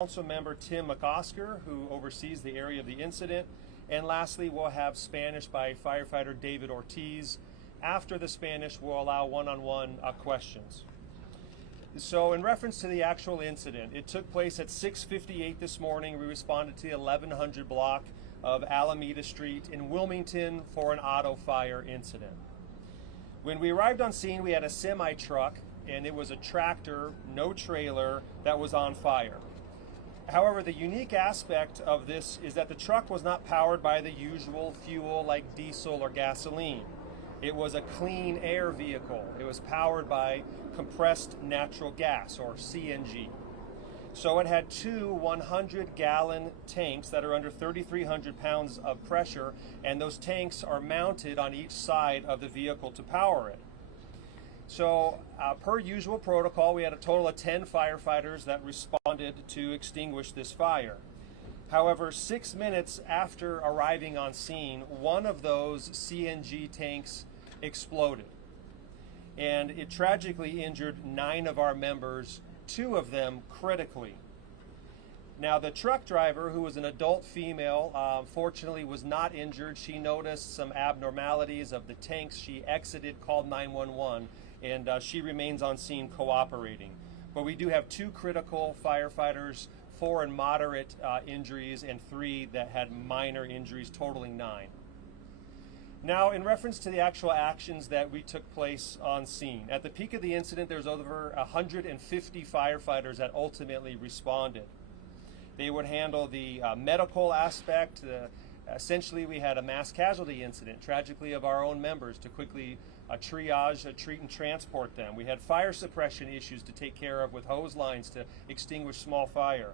Council member Tim McOsker, who oversees the area of the incident. And lastly, we'll have Spanish by firefighter David Ortiz. After the Spanish, we'll allow one-on-one questions. So in reference to the actual incident, it took place at 6:58 this morning. We responded to the 1100 block of Alameda Street in Wilmington for an auto fire incident. When we arrived on scene, we had a semi-truck, and it was a tractor, no trailer, that was on fire. However, the unique aspect of this is that the truck was not powered by the usual fuel like diesel or gasoline. It was a clean air vehicle. It was powered by compressed natural gas, or CNG. So it had two 100-gallon tanks that are under 3,300 pounds of pressure, and those tanks are mounted on each side of the vehicle to power it. So per usual protocol, we had a total of 10 firefighters that responded to extinguish this fire. However, 6 minutes after arriving on scene, one of those CNG tanks exploded. And it tragically injured 9 of our members, 2 of them critically. Now, the truck driver, who was an adult female, fortunately was not injured. She noticed some abnormalities of the tanks. She exited, called 911, and she remains on scene cooperating. But we do have 2 critical firefighters, 4 in moderate injuries, and 3 that had minor injuries, totaling 9. Now, in reference to the actual actions that we took place on scene, at the peak of the incident, there's over 150 firefighters that ultimately responded. They would handle the medical aspect. Essentially, we had a mass casualty incident, tragically, of our own members to quickly triage, treat, and transport them. We had fire suppression issues to take care of with hose lines to extinguish small fire.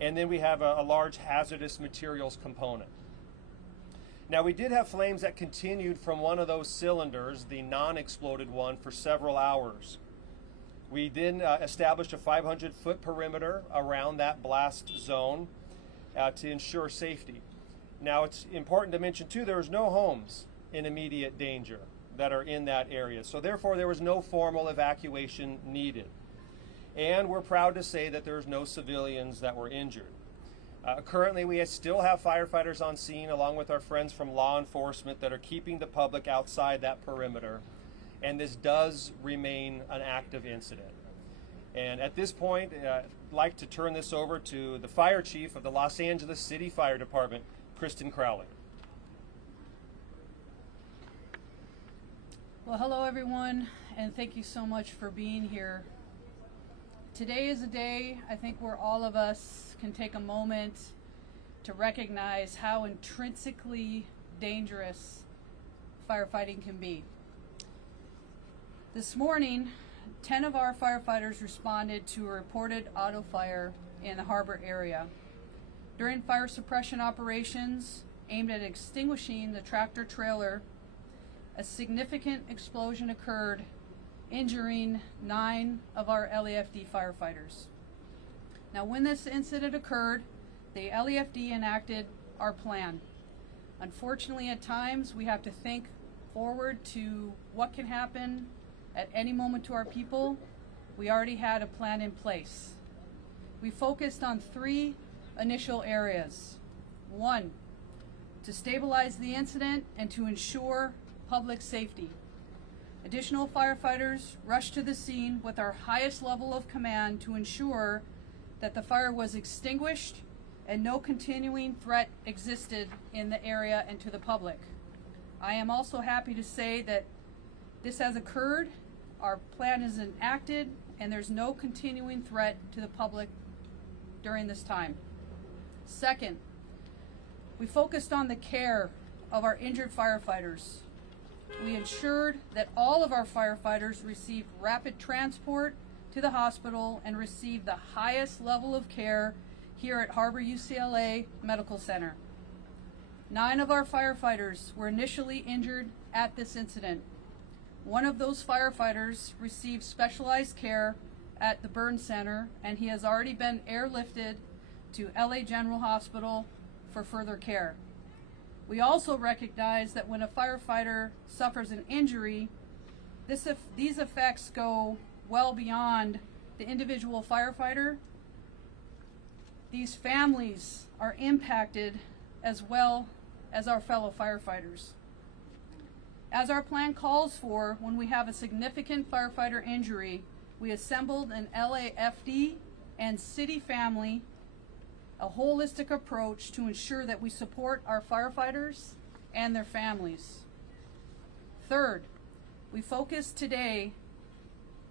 And then we have a large hazardous materials component. Now, we did have flames that continued from one of those cylinders, the non-exploded one, for several hours. We then established a 500-foot perimeter around that blast zone to ensure safety. Now, it's important to mention, too, there was no homes in immediate danger that are in that area. So therefore, there was no formal evacuation needed. And we're proud to say that there's no civilians that were injured. Currently, we still have firefighters on scene, along with our friends from law enforcement, that are keeping the public outside that perimeter. And this does remain an active incident. And at this point, I'd like to turn this over to the fire chief of the Los Angeles City Fire Department, Kristen Crowley. Well, hello everyone, and thank you so much for being here. Today is a day I think where all of us can take a moment to recognize how intrinsically dangerous firefighting can be. This morning, 10 of our firefighters responded to a reported auto fire in the harbor area. During fire suppression operations aimed at extinguishing the tractor trailer, a significant explosion occurred, injuring 9 of our LAFD firefighters. Now, when this incident occurred, the LAFD enacted our plan. Unfortunately, at times, we have to think forward to what can happen at any moment to our people. We already had a plan in place. We focused on 3 initial areas. 1, to stabilize the incident and to ensure public safety. Additional firefighters rushed to the scene with our highest level of command to ensure that the fire was extinguished and no continuing threat existed in the area and to the public. I am also happy to say that this has occurred, our plan is enacted, and there's no continuing threat to the public during this time. Second, we focused on the care of our injured firefighters. We ensured that all of our firefighters received rapid transport to the hospital and received the highest level of care here at Harbor UCLA Medical Center. 9 of our firefighters were initially injured at this incident. One of those firefighters received specialized care at the burn center, and he has already been airlifted to LA General Hospital for further care. We also recognize that when a firefighter suffers an injury, these effects go well beyond the individual firefighter these families are impacted as well as our fellow firefighters. As our plan calls for, when we have a significant firefighter injury, we assembled an LAFD and city family, a holistic approach to ensure that we support our firefighters and their families. Third, we focus today,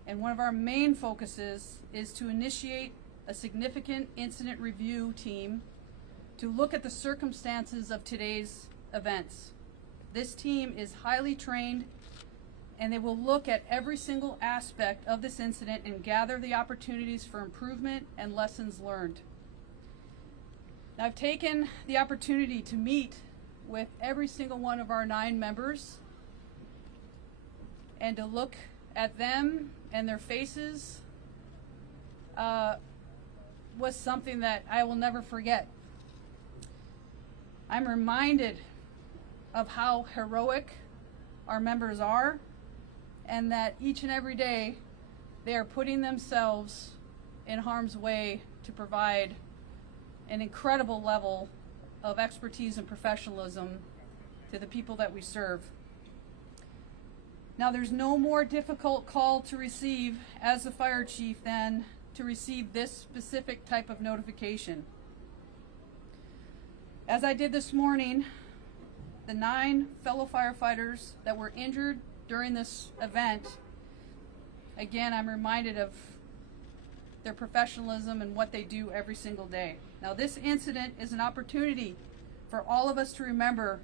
and one of our main focuses is to initiate a significant incident review team to look at the circumstances of today's events. This team is highly trained, and they will look at every single aspect of this incident and gather the opportunities for improvement and lessons learned. Now, I've taken the opportunity to meet with every single one of our 9 members and to look at them and their faces was something that I will never forget. I'm reminded of how heroic our members are, and that each and every day they are putting themselves in harm's way to provide an incredible level of expertise and professionalism to the people that we serve. Now, there's no more difficult call to receive as a fire chief than to receive this specific type of notification. As I did this morning, the 9 fellow firefighters that were injured during this event, again, I'm reminded of their professionalism and what they do every single day. Now, this incident is an opportunity for all of us to remember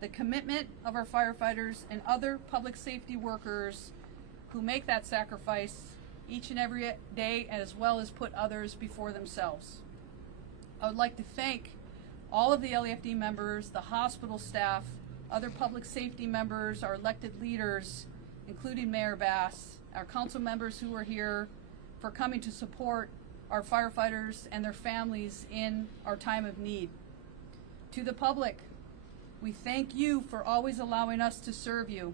the commitment of our firefighters and other public safety workers who make that sacrifice each and every day, as well as put others before themselves. I would like to thank all of the LAFD members, the hospital staff, other public safety members, our elected leaders, including Mayor Bass, our council members who are here, for coming to support our firefighters and their families in our time of need. To the public, we thank you for always allowing us to serve you.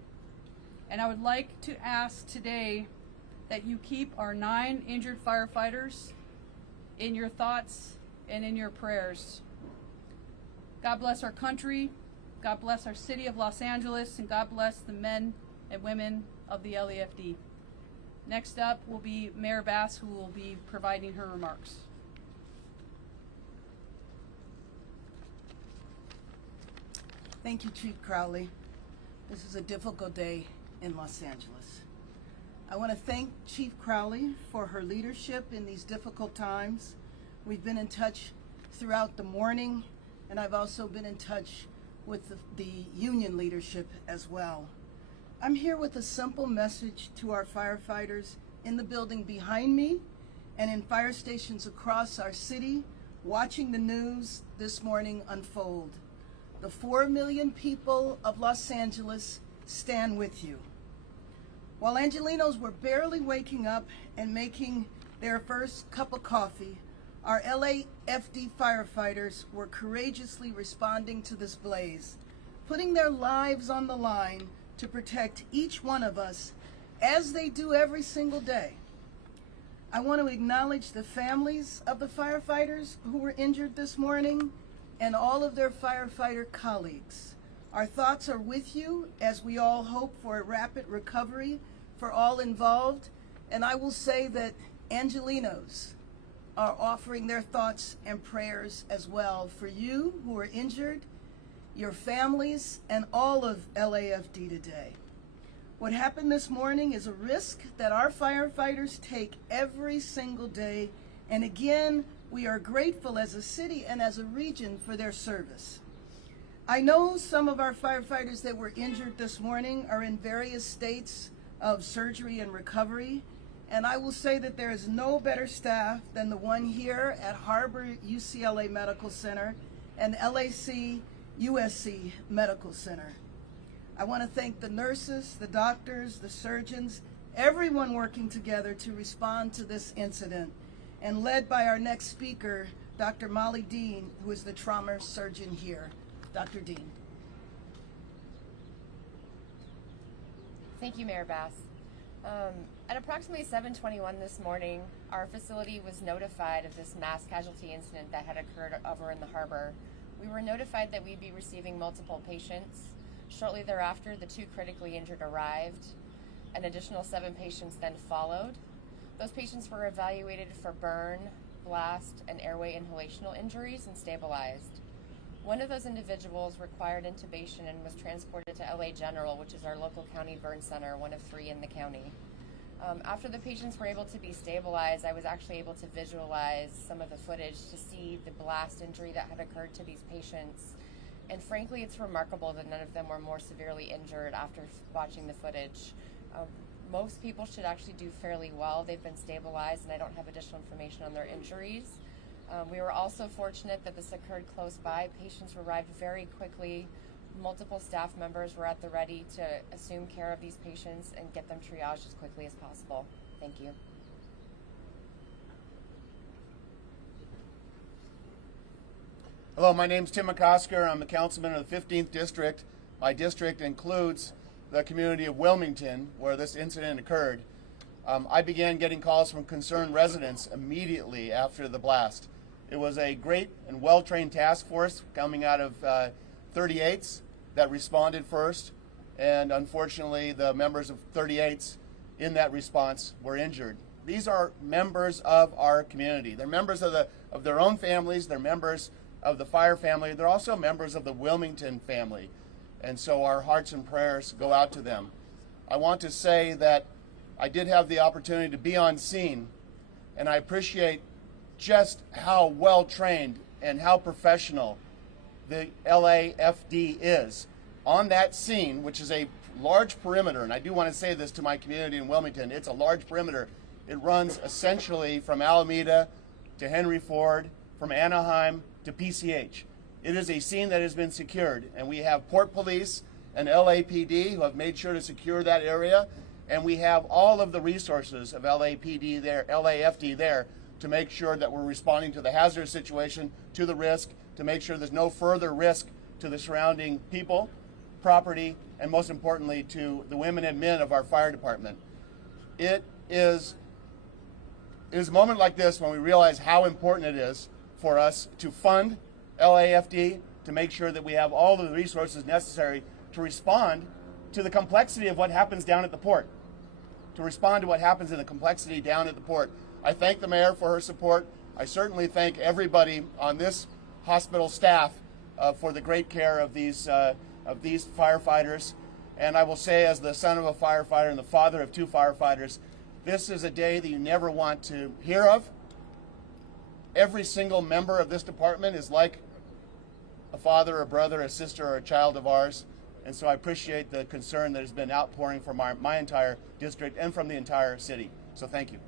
And I would like to ask today that you keep our 9 injured firefighters in your thoughts and in your prayers. God bless our country, God bless our city of Los Angeles, and God bless the men and women of the LAFD. Next up will be Mayor Bass, who will be providing her remarks. Thank you, Chief Crowley. This is a difficult day in Los Angeles. I want to thank Chief Crowley for her leadership in these difficult times. We've been in touch throughout the morning, and I've also been in touch with the union leadership as well. I'm here with a simple message to our firefighters in the building behind me and in fire stations across our city watching the news this morning unfold. The 4 million people of Los Angeles stand with you. While Angelinos were barely waking up and making their first cup of coffee, our LAFD firefighters were courageously responding to this blaze, putting their lives on the line to protect each one of us, as they do every single day. I want to acknowledge the families of the firefighters who were injured this morning and all of their firefighter colleagues. Our thoughts are with you as we all hope for a rapid recovery for all involved, and I will say that Angelinos are offering their thoughts and prayers as well for you who are injured, your families, and all of LAFD today. What happened this morning is a risk that our firefighters take every single day, and again, we are grateful as a city and as a region for their service. I know some of our firefighters that were injured this morning are in various states of surgery and recovery, and I will say that there is no better staff than the one here at Harbor UCLA Medical Center and LAC USC Medical Center. I want to thank the nurses, the doctors, the surgeons, everyone working together to respond to this incident, and led by our next speaker, Dr. Molly Dean, who is the trauma surgeon here. Dr. Dean. Thank you, Mayor Bass. At approximately 7:21 this morning, our facility was notified of this mass casualty incident that had occurred over in the harbor. We were notified that we'd be receiving multiple patients. Shortly thereafter, the 2 critically injured arrived. An additional 7 patients then followed. Those patients were evaluated for burn, blast, and airway inhalational injuries and stabilized. One of those individuals required intubation and was transported to LA General, which is our local county burn center, one of 3 in the county. After the patients were able to be stabilized, I was actually able to visualize some of the footage to see the blast injury that had occurred to these patients. And frankly, it's remarkable that none of them were more severely injured after watching the footage. Most people should actually do fairly well. They've been stabilized, and I don't have additional information on their injuries. We were also fortunate that this occurred close by. Patients arrived very quickly. Multiple staff members were at the ready to assume care of these patients and get them triaged as quickly as possible. Thank you. Hello, my name's Tim McCosker. I'm the councilman of the 15th District. My district includes the community of Wilmington, where this incident occurred. I began getting calls from concerned residents immediately after the blast. It was a great and well-trained task force coming out of 38s that responded first, and unfortunately the members of 38s in that response were injured. These are members of our community. They're members of their own families, they're members of the fire family, they're also members of the Wilmington family, and so our hearts and prayers go out to them. I want to say that I did have the opportunity to be on scene, and I appreciate just how well trained and how professional the LAFD is. On that scene, which is a large perimeter, and I do want to say this to my community in Wilmington, it's a large perimeter. It runs essentially from Alameda to Henry Ford, from Anaheim to PCH. It is a scene that has been secured, and we have Port Police and LAPD who have made sure to secure that area, and we have all of the resources of LAPD there, LAFD there, to make sure that we're responding to the hazardous situation, to the risk, to make sure there's no further risk to the surrounding people, property, and most importantly to the women and men of our fire department. It is a moment like this when we realize how important it is for us to fund LAFD, to make sure that we have all of the resources necessary to respond to the complexity of what happens down at the port, to respond to what happens in the complexity down at the port. I thank the mayor for her support. I certainly thank everybody on this hospital staff for the great care of these firefighters. And I will say, as the son of a firefighter and the father of 2 firefighters, this is a day that you never want to hear of. Every single member of this department is like a father, a brother, a sister, or a child of ours. And so I appreciate the concern that has been outpouring from my entire district and from the entire city. So thank you.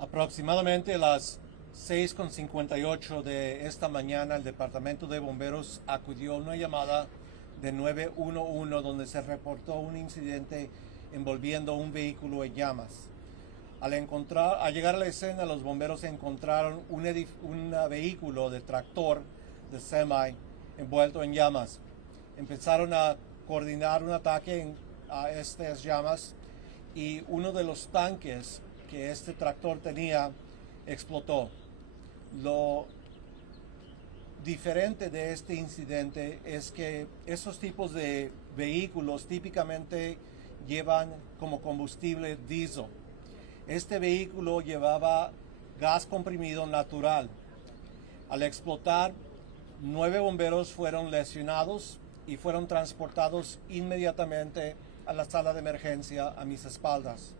Aproximadamente las 6:58 de esta mañana, el Departamento de Bomberos acudió a una llamada de 911 donde se reportó un incidente envolviendo un vehículo en llamas. Al llegar a la escena, los bomberos encontraron un vehículo de tractor, de semi, envuelto en llamas. Empezaron a coordinar un ataque a estas llamas y uno de los tanques que este tractor tenía explotó. Lo diferente de este incidente es que esos tipos de vehículos típicamente llevan como combustible diésel. Este vehículo llevaba gas comprimido natural. Al explotar, 9 bomberos fueron lesionados y fueron transportados inmediatamente a la sala de emergencia a mis espaldas.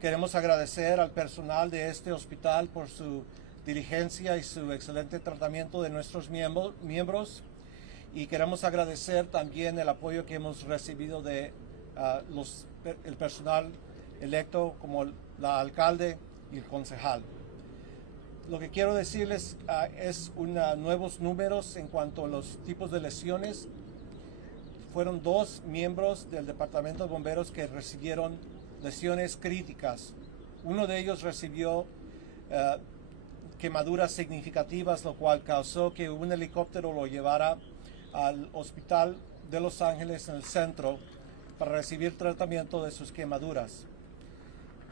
Queremos agradecer al personal de este hospital por su diligencia y su excelente tratamiento de nuestros miembros y queremos agradecer también el apoyo que hemos recibido de el personal electo como la alcalde y el concejal. Lo que quiero decirles es nuevos números en cuanto a los tipos de lesiones. Fueron 2 miembros del Departamento de Bomberos que recibieron lesiones críticas. Uno de ellos recibió quemaduras significativas, lo cual causó que un helicóptero lo llevara al hospital de Los Ángeles en el centro para recibir tratamiento de sus quemaduras.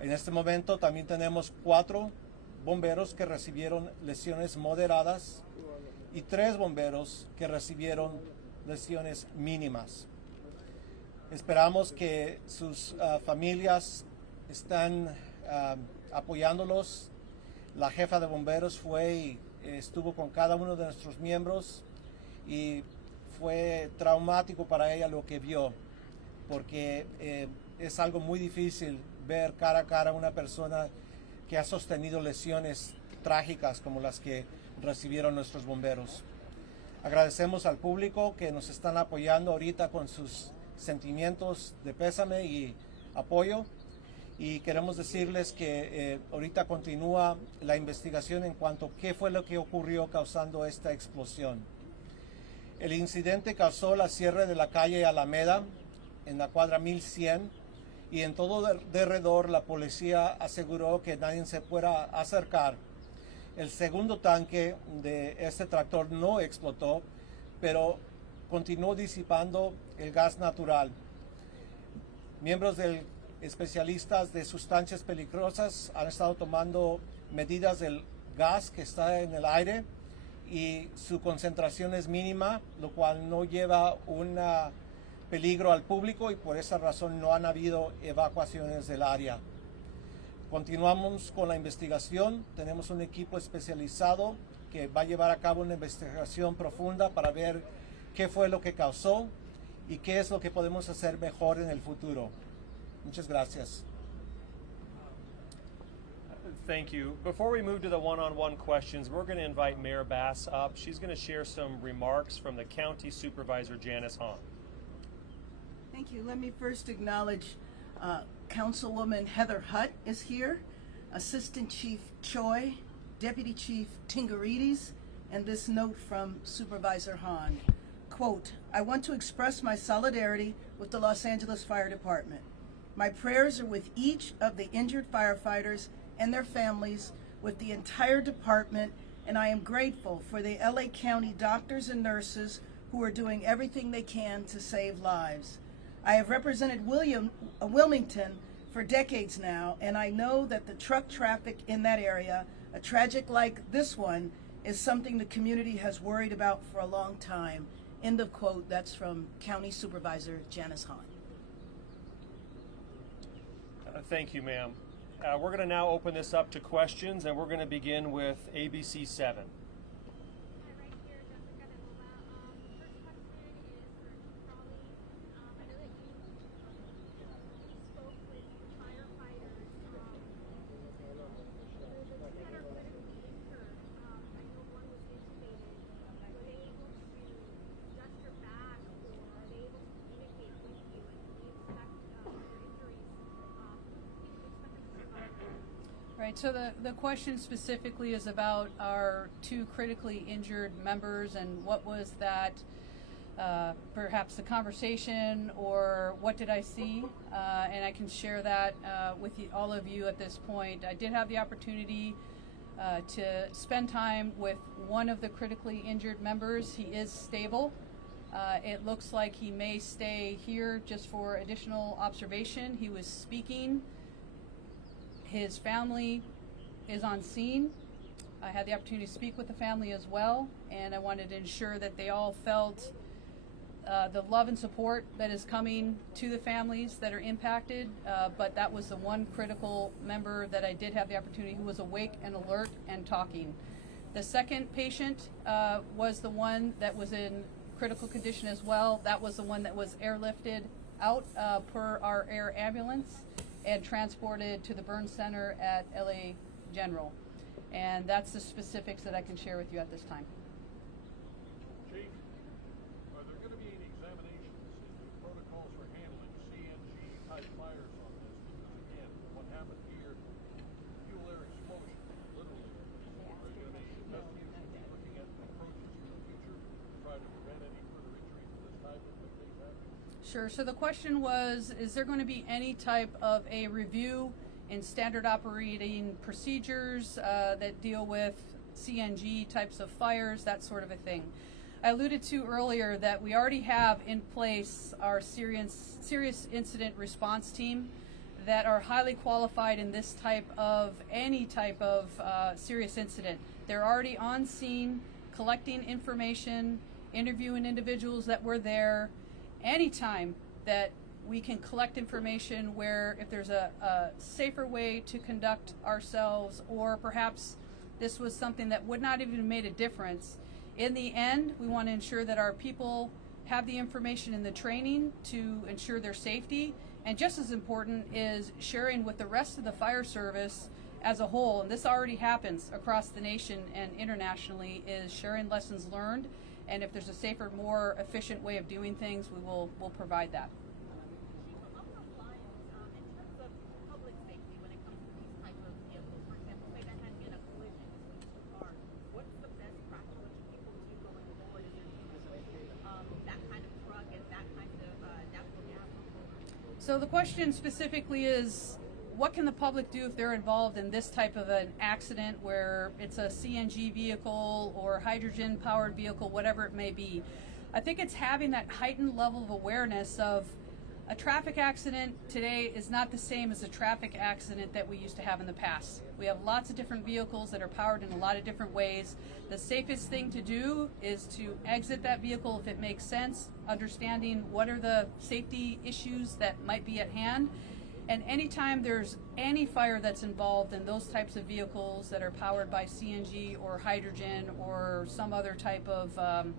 En este momento también tenemos 4 bomberos que recibieron lesiones moderadas y 3 bomberos que recibieron lesiones mínimas. Esperamos que sus familias están apoyándolos. La jefa de bomberos fue y estuvo con cada uno de nuestros miembros y fue traumático para ella lo que vio, porque es algo muy difícil ver cara a cara a una persona que ha sostenido lesiones trágicas como las que recibieron nuestros bomberos. Agradecemos al público que nos están apoyando ahorita con sus sentimientos de pésame y apoyo, y queremos decirles que ahorita continúa la investigación en cuanto a qué fue lo que ocurrió causando esta explosión. El incidente causó la cierre de la calle Alameda en la cuadra 1100, y en todo derredor la policía aseguró que nadie se pueda acercar. El segundo tanque de este tractor no explotó, pero continuó disipando el gas natural. Miembros del especialistas de sustancias peligrosas han estado tomando medidas del gas que está en el aire y su concentración es mínima, lo cual no lleva un peligro al público, y por esa razón no han habido evacuaciones del área. Continuamos con la investigación. Tenemos un equipo especializado que va a llevar a cabo una investigación profunda para ver qué fue lo que causó y qué es lo que podemos hacer mejor en el futuro. Muchas gracias. Thank you. Before we move to the one-on-one questions, we're going to invite Mayor Bass up. She's going to share some remarks from the County Supervisor, Janice Hahn. Thank you. Let me first acknowledge Councilwoman Heather Hutt is here, Assistant Chief Choi, Deputy Chief Tingarides, and this note from Supervisor Hahn. Quote, I want to express my solidarity with the Los Angeles Fire Department. My prayers are with each of the injured firefighters and their families, with the entire department, and I am grateful for the LA County doctors and nurses who are doing everything they can to save lives. I have represented Wilmington for decades now, and I know that the truck traffic in that area, a tragic like this one, is something the community has worried about for a long time. End of quote. That's from County Supervisor Janice Hahn. Thank you, ma'am. We're going to now open this up to questions, and we're going to begin with ABC 7. Right, so the question specifically is about our 2 critically injured members, and what was that, perhaps the conversation, or what did I see? And I can share that with all of you at this point. I did have the opportunity to spend time with one of the critically injured members. He is stable. It looks like he may stay here just for additional observation. He was speaking. His family is on scene. I had the opportunity to speak with the family as well, and I wanted to ensure that they all felt the love and support that is coming to the families that are impacted, but that was the one critical member that I did have the opportunity who was awake and alert and talking. The second patient was the one that was in critical condition as well. That was the one that was airlifted out per our air ambulance and transported to the burn center at LA General. And that's the specifics that I can share with you at this time. Chief, are there going to be any examinations into protocols for handling CNG-type fires on this? Because again, what happened here, fuel air explosion, literally. Are there going to be investigations looking at approaches for the future to try to prevent any further injuries of this type if things happen? Sure. So the question was, is there going to be any type of a review in standard operating procedures that deal with CNG types of fires, that sort of a thing? I alluded to earlier that we already have in place our serious incident response team that are highly qualified in this any type of serious incident. They're already on scene, collecting information, interviewing individuals that were there. Anytime that we can collect information where if there's a safer way to conduct ourselves, or perhaps this was something that would not even have made a difference. In the end, we want to ensure that our people have the information and the training to ensure their safety. And just as important is sharing with the rest of the fire service as a whole, and this already happens across the nation and internationally, is sharing lessons learned. And if there's a safer, more efficient way of doing things, we'll provide that. So the question specifically is, what can the public do if they're involved in this type of an accident where it's a CNG vehicle or hydrogen-powered vehicle, whatever it may be? I think it's having that heightened level of awareness of a traffic accident today is not the same as a traffic accident that we used to have in the past. We have lots of different vehicles that are powered in a lot of different ways. The safest thing to do is to exit that vehicle if it makes sense, understanding what are the safety issues that might be at hand. And anytime there's any fire that's involved in those types of vehicles that are powered by CNG or hydrogen or some other type of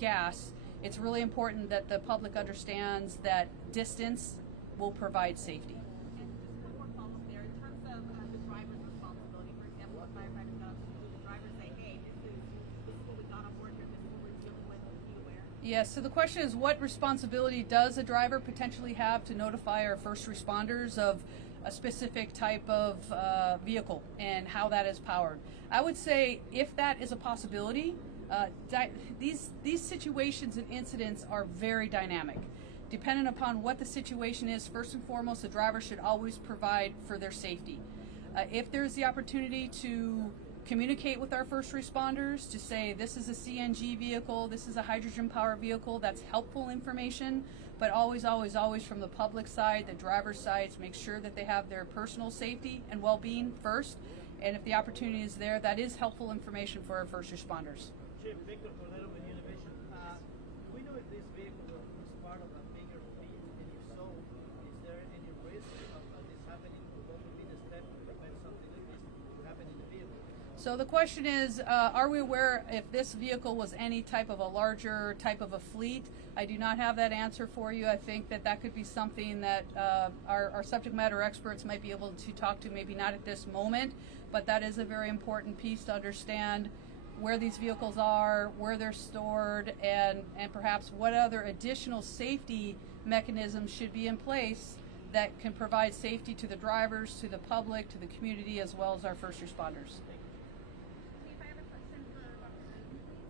gas, it's really important that the public understands that distance will provide safety. And just one more follow-up there. In terms of the driver's responsibility, for example, if firefighters got up to the driver and say, hey, this is what we got on board here, this is what we're dealing with, be aware. Yes, so the question is, what responsibility does a driver potentially have to notify our first responders of a specific type of vehicle and how that is powered? I would say if that is a possibility, these situations and incidents are very dynamic. Depending upon what the situation is, first and foremost, the driver should always provide for their safety. If there's the opportunity to communicate with our first responders to say this is a CNG vehicle, this is a hydrogen powered vehicle, that's helpful information, but always, always, always from the public side, the driver's side, make sure that they have their personal safety and well-being first. And if the opportunity is there, that is helpful information for our first responders. Chief Victor Cordero with Univision. Do we know if this vehicle was part of a bigger fleet, and if so, is there any risk of this happening? What would be the step to prevent something like this to happen in the vehicle? So the question is, are we aware if this vehicle was any type of a larger type of a fleet? I do not have that answer for you. I think that could be something that our subject matter experts might be able to talk to, maybe not at this moment, but that is a very important piece to understand where these vehicles are, where they're stored, and perhaps what other additional safety mechanisms should be in place that can provide safety to the drivers, to the public, to the community, as well as our first responders. Chief, I have a question for Dr. Newton, please.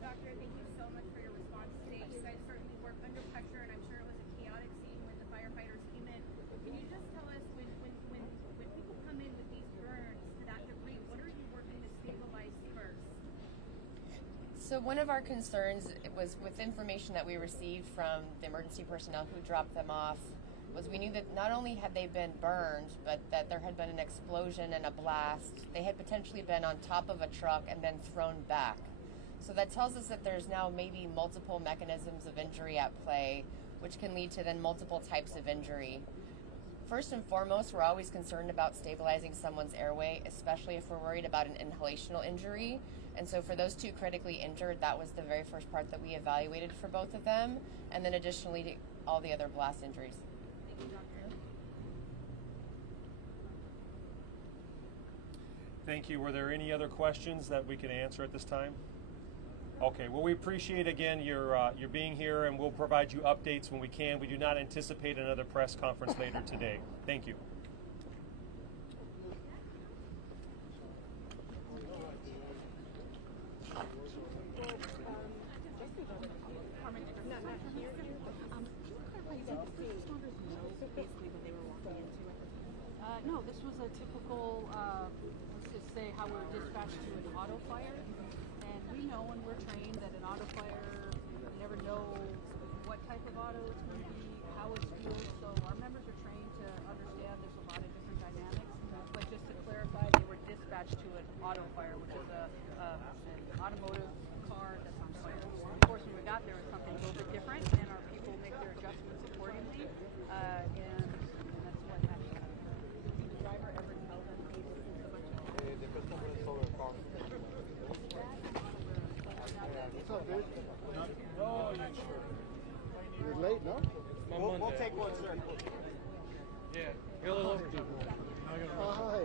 Doctor, thank you so much for your response today. You guys certainly worked under pressure, and I'm sure it was a chaotic scene when the firefighters came in. Can you just tell us, when people come in with these burns to that degree, what are you working to stabilize first? So one of our concerns was with information that we received from the emergency personnel who dropped them off, was we knew that not only had they been burned, but that there had been an explosion and a blast. They had potentially been on top of a truck and then thrown back. So that tells us that there's now maybe multiple mechanisms of injury at play, which can lead to then multiple types of injury. First and foremost, we're always concerned about stabilizing someone's airway, especially if we're worried about an inhalational injury. And so for those two critically injured, that was the very first part that we evaluated for both of them, and then additionally all the other blast injuries. Thank you, Doctor. Thank you. Were there any other questions that we can answer at this time? Okay, well, we appreciate again your being here, and we'll provide you updates when we can. We do not anticipate another press conference later today. Thank you. No, this was a typical, let's just say how we were dispatched to an auto fire, and we know when we're trained that an auto fire, you never know what type of auto it's going to be, how it's fueled. So our members are trained to understand there's a lot of different dynamics. But just to clarify, they were dispatched to an auto fire, which is an automotive car that's on fire. Of course, when we got there, it was something a little bit different, and our people make their adjustments accordingly. And that's what happened. Did the driver ever tell them hey, this is a bunch of What's up, dude? Oh, yeah, sure. You're late, no? We'll take one, sir. Yeah, get a little over. Oh, hi.